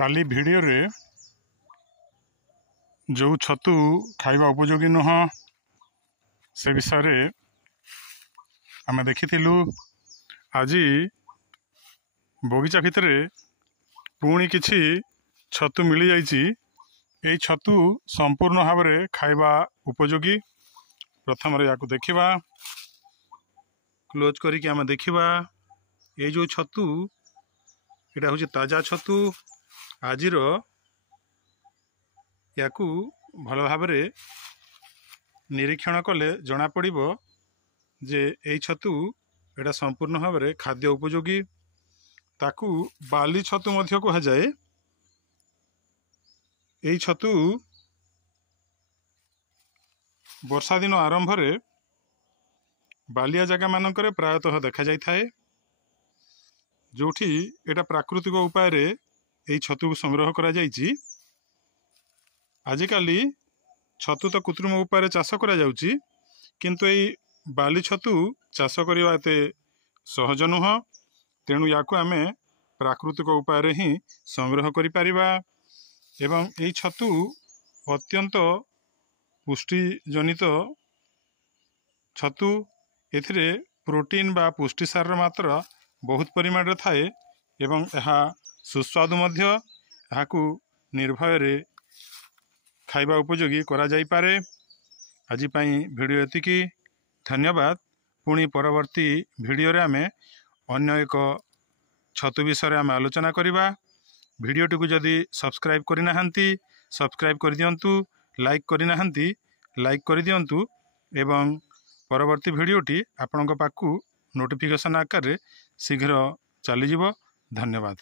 काली video रे जो छतु खाइबा उपयोगी नुह से विषय रे आमे देखिथिलु। आज बगीचा भितर पुणी किछि छतु मिली जाइछि। एई छतु संपूर्ण भाव में खाइबा उपयोगी। प्रथम रे याकु देखिबा, क्लोज करिक आमे देखिबा। ये जो छतु एटा होछि ताजा छतु। आजिर याकु भल भाव में निरीक्षण कले जना पड़िबो जे एई छतु एटा संपूर्ण भाव में खाद्य उपयोगी। ताकू बाली छतु मध्य कहा जाए। एई छतु वर्षा दिन आरंभ रे बालिया जगह मानकरे प्रायतः देखा जाय थाए, जोठी एटा प्राकृतिक उपाय रे एई छतु को संग्रह करा जायछि। आजिकाली छतु तो कृत्रिम उपाय चाष करा जाउछि, किंतु एई बाली छतु चाष करिवा एते सहज नुह। तेणु याकु आमे प्राकृतिक उपाय रे ही संग्रह करि परिबा। एवं एई छतु अत्यंत पुष्टि जनित छतु। एथिरे प्रोटीन बा पुष्टिसार मात्रा बहुत परिमाण रे थाए एवं यह सुस्वादु मध्य। याकु निर्भय रे खाइबा उपयोगी करा जाई पारे। आज पई वीडियो एतिकी। धन्यवाद। पुणी परवर्ती वीडियो रे आमे अन्य एक छतु विषय आमे आलोचना करिबा। वीडियोटी को जदि सब्सक्राइब करि नाहंती सब्सक्राइब कर दियंतु, लाइक करि नाहंती लाइक कर दियंतु एवं परवर्ती वीडियोटी आपनक पाखु नोटिफिकेशन आकार रे शीघ्र चली जिवो। धन्यवाद।